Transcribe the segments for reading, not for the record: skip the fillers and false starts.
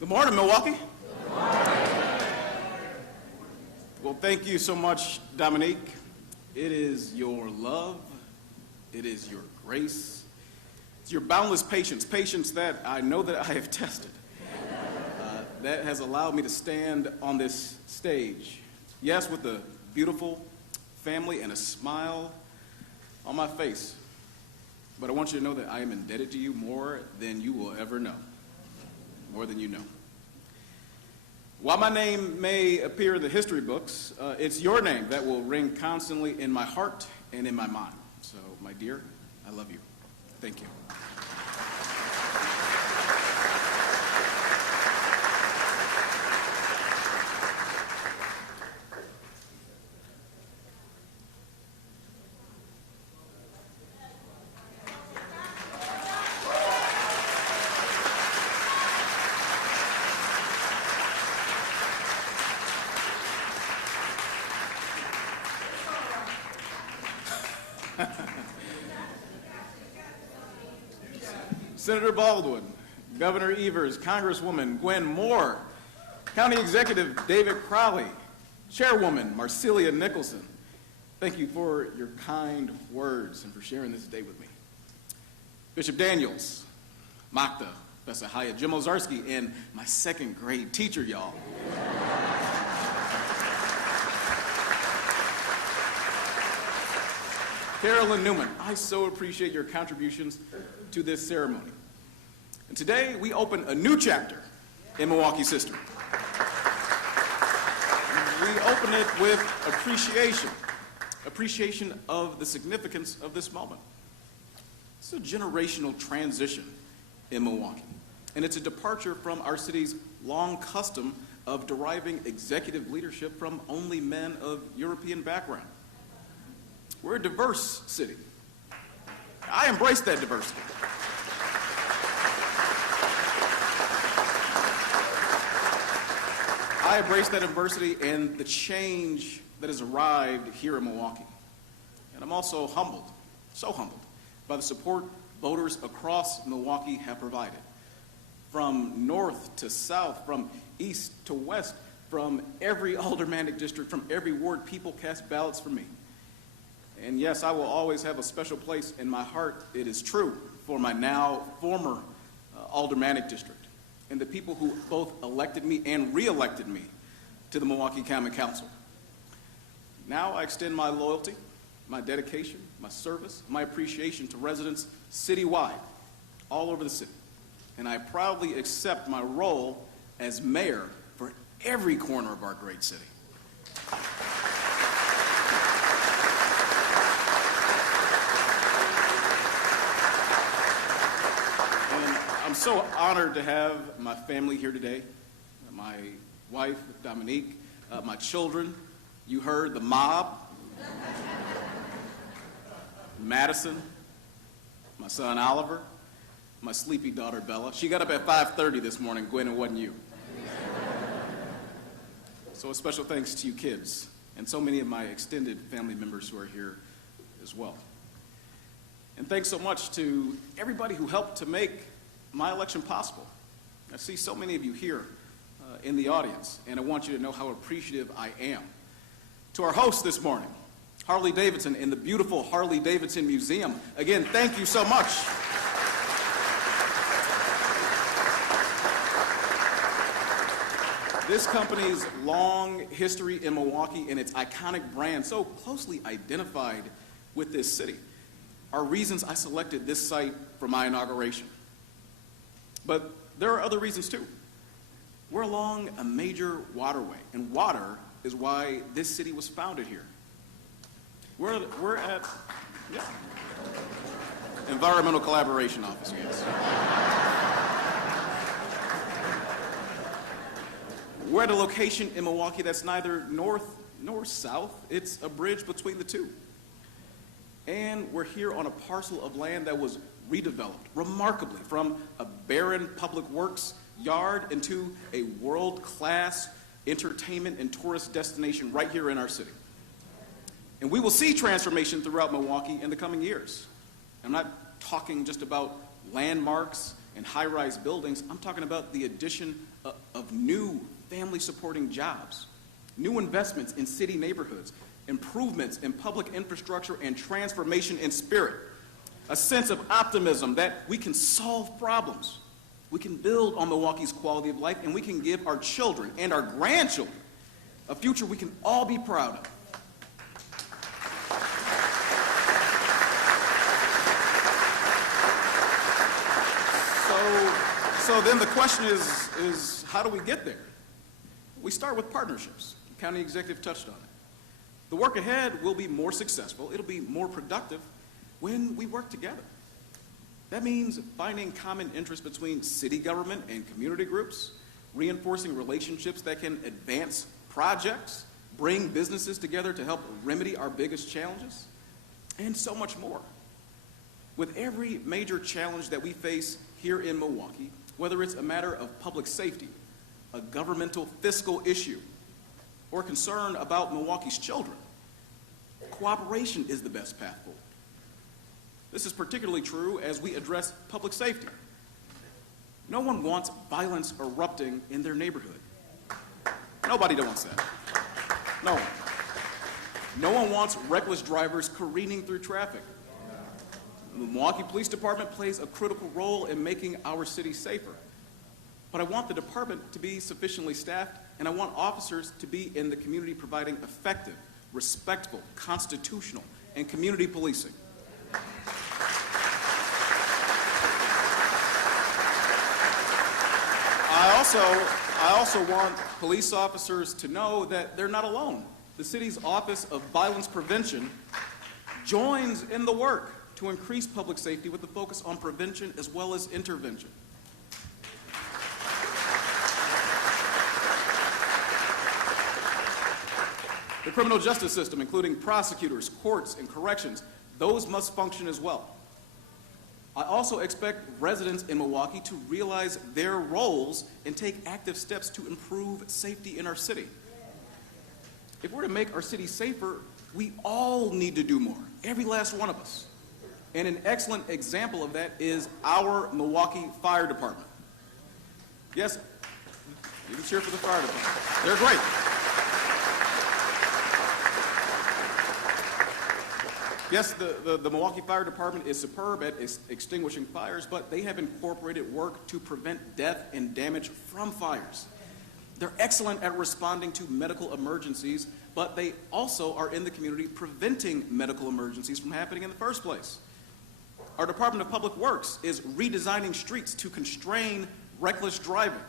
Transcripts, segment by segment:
Good morning, Milwaukee. Good morning. Well, thank you so much, Dominique. It is your love, it is your grace, it's your boundless patience, patience that I know that I have tested, that has allowed me to stand on this stage. Yes, with a beautiful family and a smile on my face. But I want you to know that I am indebted to you more than you will ever know. More than you know. While my name may appear in the history books, it's your name that will ring constantly in my heart and in my mind. So, my dear, I love you. Thank you. Senator Baldwin, Governor Evers, Congresswoman Gwen Moore, County Executive David Crowley, Chairwoman Marcelia Nicholson, thank you for your kind words and for sharing this day with me. Bishop Daniels, Makta, Professor Hyatt, Jim Ozarski, and my second grade teacher, y'all. Carolyn Newman, I so appreciate your contributions to this ceremony. And today, we open a new chapter in Milwaukee's history. We open it with appreciation of the significance of this moment. It's a generational transition in Milwaukee, and it's a departure from our city's long custom of deriving executive leadership from only men of European background. We're a diverse city. I embrace that diversity. I embrace that diversity and the change that has arrived here in Milwaukee. And I'm also humbled, so humbled, by the support voters across Milwaukee have provided. From north to south, from east to west, from every aldermanic district, from every ward, people cast ballots for me. And yes, I will always have a special place in my heart, it is true, for my now former aldermanic district and the people who both elected me and re-elected me to the Milwaukee Common Council. Now I extend my loyalty, my dedication, my service, my appreciation to residents citywide, all over the city. And I proudly accept my role as mayor for every corner of our great city. I'm so honored to have my family here today, my wife, Dominique, my children, you heard the mob, Madison, my son Oliver, my sleepy daughter Bella. She got up at 5:30 this morning, Gwen, it wasn't you. So a special thanks to you kids, and so many of my extended family members who are here as well. And thanks so much to everybody who helped to make my election possible. I see so many of you here in the audience, and I want you to know how appreciative I am. To our host this morning, Harley Davidson and the beautiful Harley Davidson Museum, again, thank you so much. This company's long history in Milwaukee and its iconic brand, so closely identified with this city, are reasons I selected this site for my inauguration. But there are other reasons too. We're along a major waterway, and water is why this city was founded here. We're at Environmental Collaboration Office, yes. We're at a location in Milwaukee that's neither north nor south. It's a bridge between the two. And we're here on a parcel of land that was redeveloped remarkably from a barren public works yard into a world-class entertainment and tourist destination right here in our city. And we will see transformation throughout Milwaukee in the coming years. I'm not talking just about landmarks and high-rise buildings. I'm talking about the addition of new family-supporting jobs, new investments in city neighborhoods, improvements in public infrastructure, and transformation in spirit. A sense of optimism that we can solve problems, we can build on Milwaukee's quality of life, and we can give our children and our grandchildren a future we can all be proud of. So then the question is how do we get there? We start with partnerships. The county executive touched on it. The work ahead will be more successful, it'll be more productive when we work together. That means finding common interests between city government and community groups, reinforcing relationships that can advance projects, bring businesses together to help remedy our biggest challenges, and so much more. With every major challenge that we face here in Milwaukee, whether it's a matter of public safety, a governmental fiscal issue, or concern about Milwaukee's children, cooperation is the best path forward. This is particularly true as we address public safety. No one wants violence erupting in their neighborhood. Nobody wants that. No one. No one wants reckless drivers careening through traffic. The Milwaukee Police Department plays a critical role in making our city safer. But I want the department to be sufficiently staffed, and I want officers to be in the community providing effective, respectful, constitutional, and community policing. I also want police officers to know that they're not alone. The city's Office of Violence Prevention joins in the work to increase public safety with a focus on prevention as well as intervention. The criminal justice system, including prosecutors, courts, and corrections, those must function as well. I also expect residents in Milwaukee to realize their roles and take active steps to improve safety in our city. If we're to make our city safer, we all need to do more, every last one of us. And an excellent example of that is our Milwaukee Fire Department. Yes, you can cheer for the fire department. They're great. Yes, the Milwaukee Fire Department is superb at extinguishing fires, but they have incorporated work to prevent death and damage from fires. They're excellent at responding to medical emergencies, but they also are in the community preventing medical emergencies from happening in the first place. Our Department of Public Works is redesigning streets to constrain reckless driving.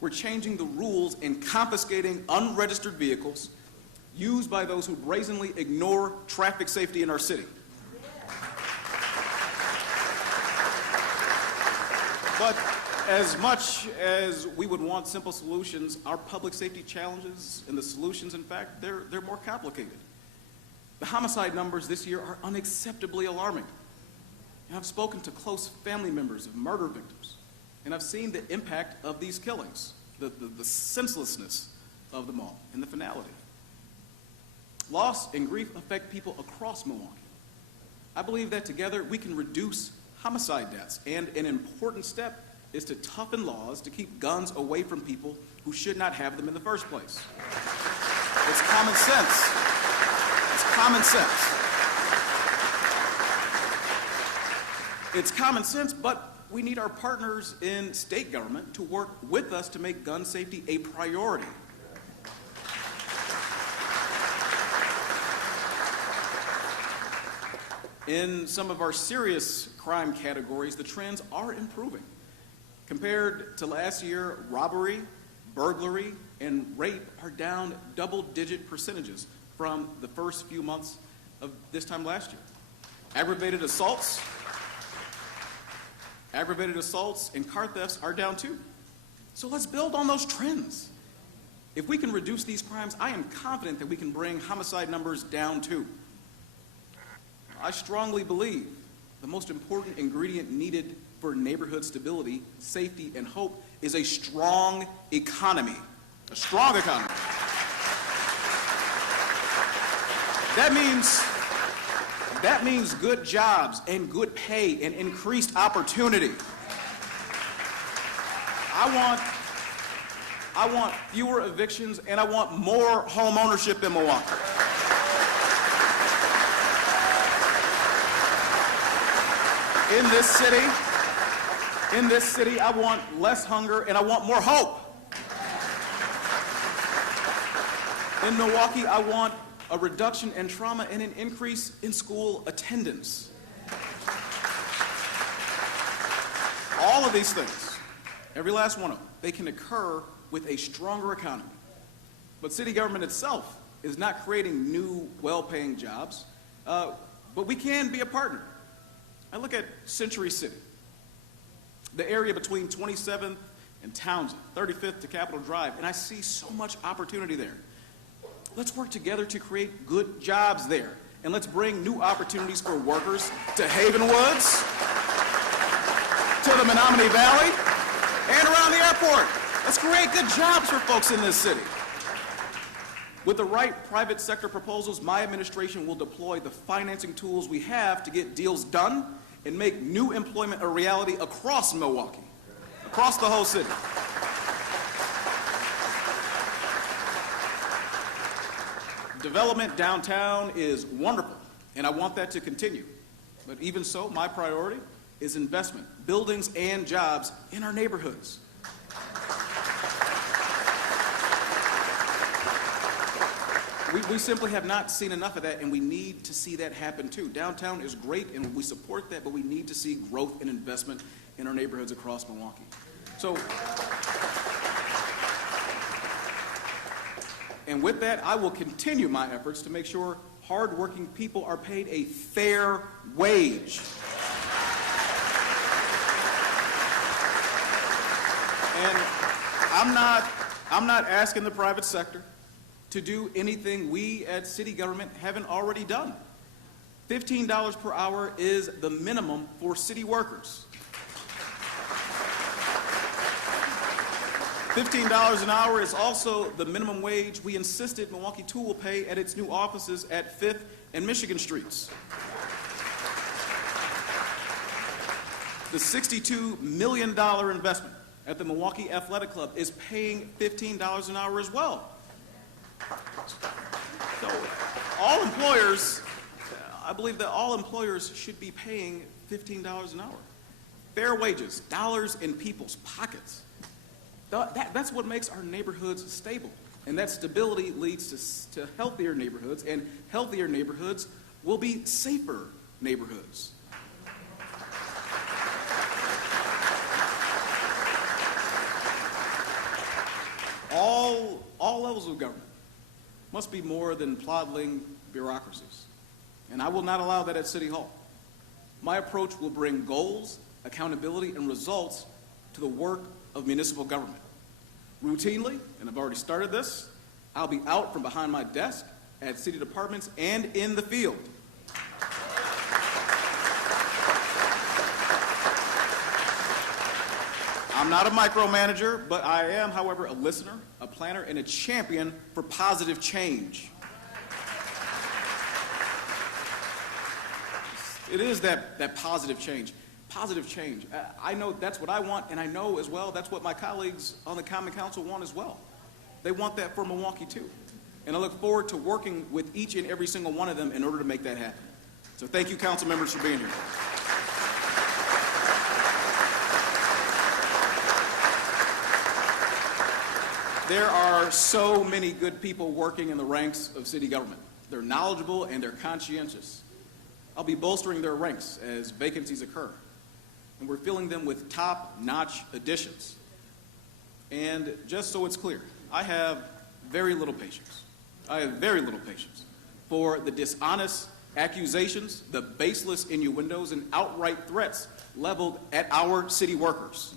We're changing the rules and confiscating unregistered vehicles used by those who brazenly ignore traffic safety in our city. But as much as we would want simple solutions, our public safety challenges and the solutions, in fact, they're more complicated. The homicide numbers this year are unacceptably alarming. And I've spoken to close family members of murder victims, and I've seen the impact of these killings, the senselessness of them all, and the finality. Loss and grief affect people across Milwaukee. I believe that together we can reduce homicide deaths, and an important step is to toughen laws to keep guns away from people who should not have them in the first place. It's common sense. It's common sense. It's common sense, but we need our partners in state government to work with us to make gun safety a priority. In some of our serious crime categories, the trends are improving. Compared to last year, robbery, burglary, and rape are down double-digit percentages from the first few months of this time last year. Aggravated assaults and car thefts are down too. So let's build on those trends. If we can reduce these crimes, I am confident that we can bring homicide numbers down too. I strongly believe the most important ingredient needed for neighborhood stability, safety, and hope is a strong economy. A strong economy. That means good jobs and good pay and increased opportunity. I want fewer evictions, and I want more home ownership in Milwaukee. In this city, I want less hunger, and I want more hope. In Milwaukee, I want a reduction in trauma and an increase in school attendance. All of these things, every last one of them, they can occur with a stronger economy. But city government itself is not creating new, well-paying jobs, but we can be a partner. I look at Century City, the area between 27th and Townsend, 35th to Capitol Drive, and I see so much opportunity there. Let's work together to create good jobs there, and let's bring new opportunities for workers to Haven Woods, to the Menominee Valley, and around the airport. Let's create good jobs for folks in this city. With the right private sector proposals, my administration will deploy the financing tools we have to get deals done and make new employment a reality across Milwaukee, across the whole city. Development downtown is wonderful, and I want that to continue. But even so, my priority is investment, buildings, and jobs in our neighborhoods. We simply have not seen enough of that, and we need to see that happen too. Downtown is great, and we support that, but we need to see growth and investment in our neighborhoods across Milwaukee. So, and with that, I will continue my efforts to make sure hardworking people are paid a fair wage. And I'm not asking the private sector to do anything we at city government haven't already done. $15 per hour is the minimum for city workers. $15 an hour is also the minimum wage we insisted Milwaukee Tool will pay at its new offices at 5th and Michigan Streets. The $62 million investment at the Milwaukee Athletic Club is paying $15 an hour as well. So all employers, I believe that all employers should be paying $15 an hour. Fair wages, dollars in people's pockets. That's what makes our neighborhoods stable. And that stability leads to healthier neighborhoods, and healthier neighborhoods will be safer neighborhoods. All levels of government must be more than plodding bureaucracies, and I will not allow that at City Hall. My approach will bring goals, accountability, and results to the work of municipal government. Routinely, and I've already started this, I'll be out from behind my desk at city departments and in the field. I'm not a micromanager, but I am, however, a listener, a planner, and a champion for positive change. It is that positive change. Positive change. I know that's what I want, and I know as well that's what my colleagues on the Common Council want as well. They want that for Milwaukee too. And I look forward to working with each and every single one of them in order to make that happen. So thank you, council members, for being here. There are so many good people working in the ranks of city government. They're knowledgeable and they're conscientious. I'll be bolstering their ranks as vacancies occur. And we're filling them with top-notch additions. And just so it's clear, I have very little patience. I have very little patience for the dishonest accusations, the baseless innuendos, and outright threats leveled at our city workers.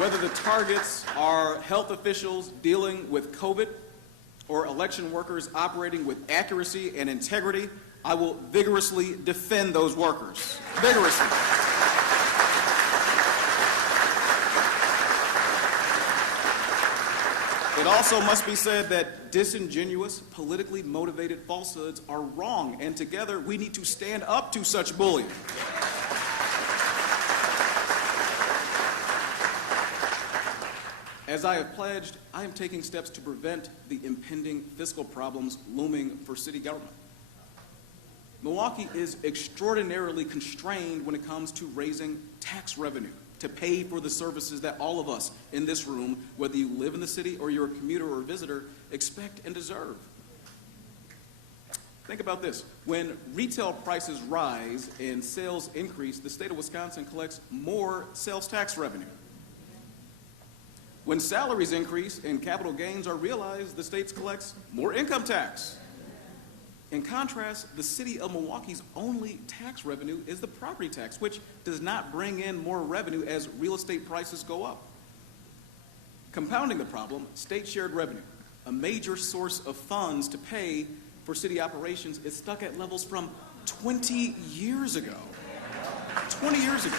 Whether the targets are health officials dealing with COVID or election workers operating with accuracy and integrity, I will vigorously defend those workers. Vigorously. It also must be said that disingenuous, politically motivated falsehoods are wrong, and together we need to stand up to such bullying. As I have pledged, I am taking steps to prevent the impending fiscal problems looming for city government. Milwaukee is extraordinarily constrained when it comes to raising tax revenue to pay for the services that all of us in this room, whether you live in the city or you're a commuter or a visitor, expect and deserve. Think about this. When retail prices rise and sales increase, the state of Wisconsin collects more sales tax revenue. When salaries increase and capital gains are realized, the state collects more income tax. In contrast, the city of Milwaukee's only tax revenue is the property tax, which does not bring in more revenue as real estate prices go up. Compounding the problem, state shared revenue, a major source of funds to pay for city operations, is stuck at levels from 20 years ago. 20 years ago.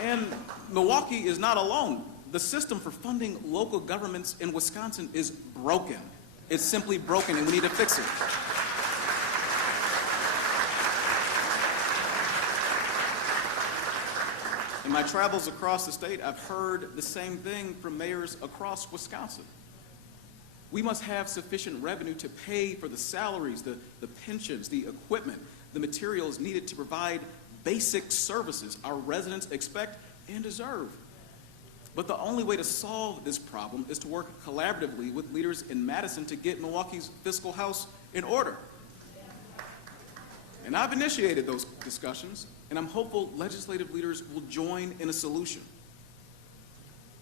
And Milwaukee is not alone. The system for funding local governments in Wisconsin is broken. It's simply broken, and we need to fix it. In my travels across the state, I've heard the same thing from mayors across Wisconsin. We must have sufficient revenue to pay for the salaries, the pensions, the equipment, the materials needed to provide basic services our residents expect and deserve. But the only way to solve this problem is to work collaboratively with leaders in Madison to get Milwaukee's fiscal house in order. And I've initiated those discussions, and I'm hopeful legislative leaders will join in a solution.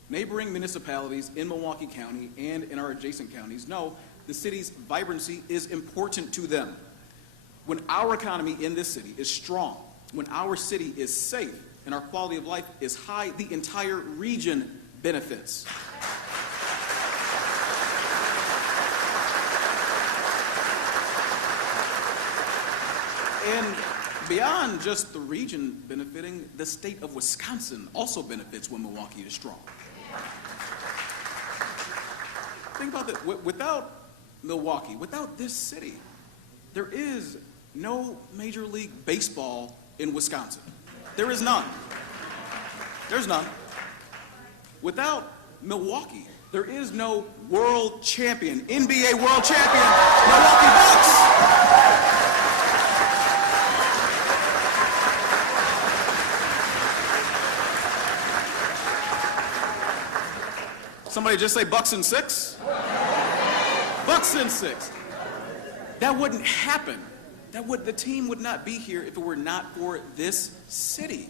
Neighboring municipalities in Milwaukee County and in our adjacent counties know the city's vibrancy is important to them. When our economy in this city is strong, when our city is safe and our quality of life is high, the entire region benefits. And beyond just the region benefiting, the state of Wisconsin also benefits when Milwaukee is strong. Think about that. Without Milwaukee, without this city, there is no Major League Baseball in Wisconsin. There is none. There's none. Without Milwaukee, there is no world champion, NBA world champion, Milwaukee Bucks. Somebody just say Bucks in 6? Bucks in 6. That wouldn't happen. The team would not be here if it were not for this city.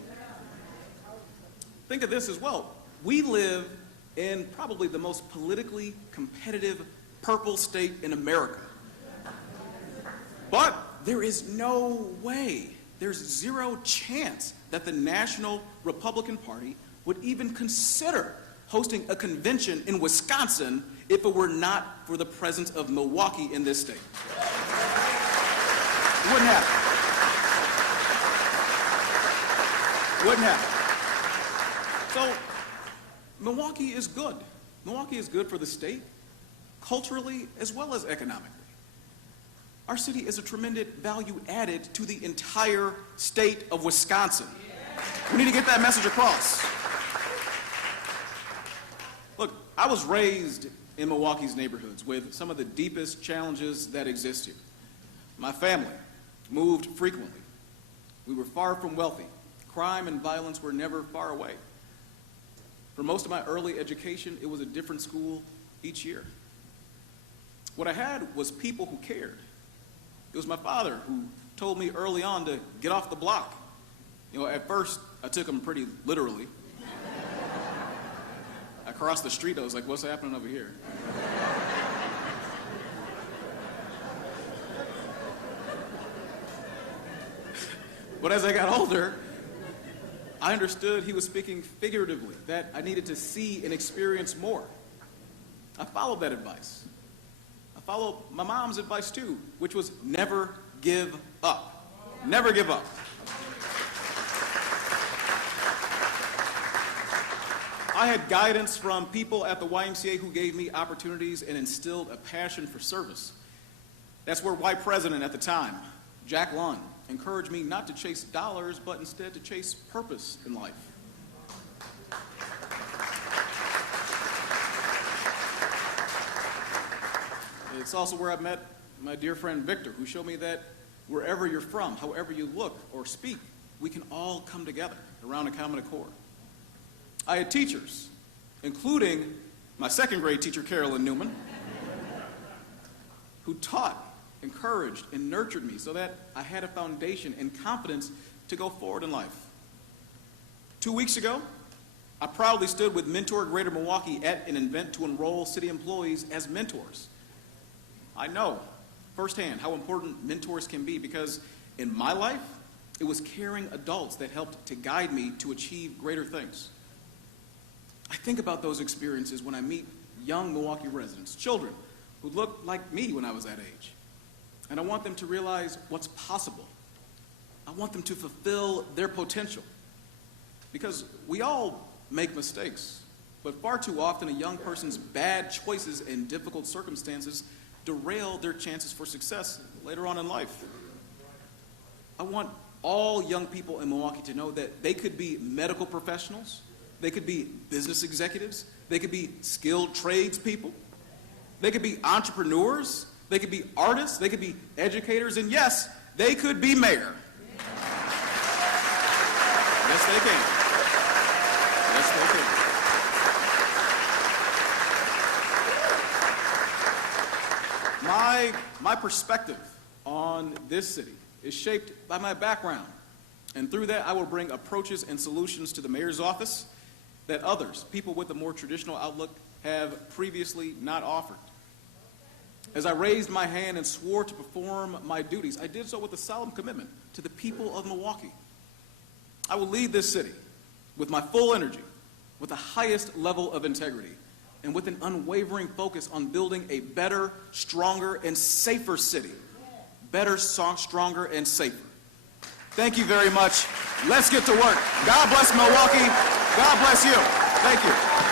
Think of this as well. We live in probably the most politically competitive purple state in America. But there is no way, there's zero chance that the National Republican Party would even consider hosting a convention in Wisconsin if it were not for the presence of Milwaukee in this state. It wouldn't happen. Wouldn't happen. So, Milwaukee is good. Milwaukee is good for the state, culturally as well as economically. Our city is a tremendous value added to the entire state of Wisconsin. We need to get that message across. Look, I was raised in Milwaukee's neighborhoods with some of the deepest challenges that exist here. My family moved frequently. We were far from wealthy. Crime and violence were never far away. For most of my early education, it was a different school each year. What I had was people who cared. It was my father who told me early on to get off the block. At first, I took him pretty literally. I crossed the street, I was like, what's happening over here? But as I got older, I understood he was speaking figuratively, that I needed to see and experience more. I followed that advice. I followed my mom's advice too, which was never give up. Never give up. I had guidance from people at the YMCA who gave me opportunities and instilled a passion for service. That's where Y President at the time, Jack Lund, encouraged me not to chase dollars, but instead to chase purpose in life. It's also where I met my dear friend Victor, who showed me that wherever you're from, however you look or speak, we can all come together around a common accord. I had teachers, including my second grade teacher, Carolyn Newman, who taught, encouraged, and nurtured me so that I had a foundation and confidence to go forward in life. 2 weeks ago, I proudly stood with Mentor Greater Milwaukee at an event to enroll city employees as mentors. I know firsthand how important mentors can be because in my life, it was caring adults that helped to guide me to achieve greater things. I think about those experiences when I meet young Milwaukee residents, children who looked like me when I was that age. And I want them to realize what's possible. I want them to fulfill their potential. Because we all make mistakes, but far too often a young person's bad choices and difficult circumstances derail their chances for success later on in life. I want all young people in Milwaukee to know that they could be medical professionals, they could be business executives, they could be skilled tradespeople, they could be entrepreneurs, they could be artists, they could be educators, and yes, they could be mayor. Yes, they can. Yes, they can. My perspective on this city is shaped by my background, and through that I will bring approaches and solutions to the mayor's office that others, people with a more traditional outlook, have previously not offered. As I raised my hand and swore to perform my duties, I did so with a solemn commitment to the people of Milwaukee. I will lead this city with my full energy, with the highest level of integrity, and with an unwavering focus on building a better, stronger, and safer city. Better, stronger, and safer. Thank you very much. Let's get to work. God bless Milwaukee. God bless you. Thank you.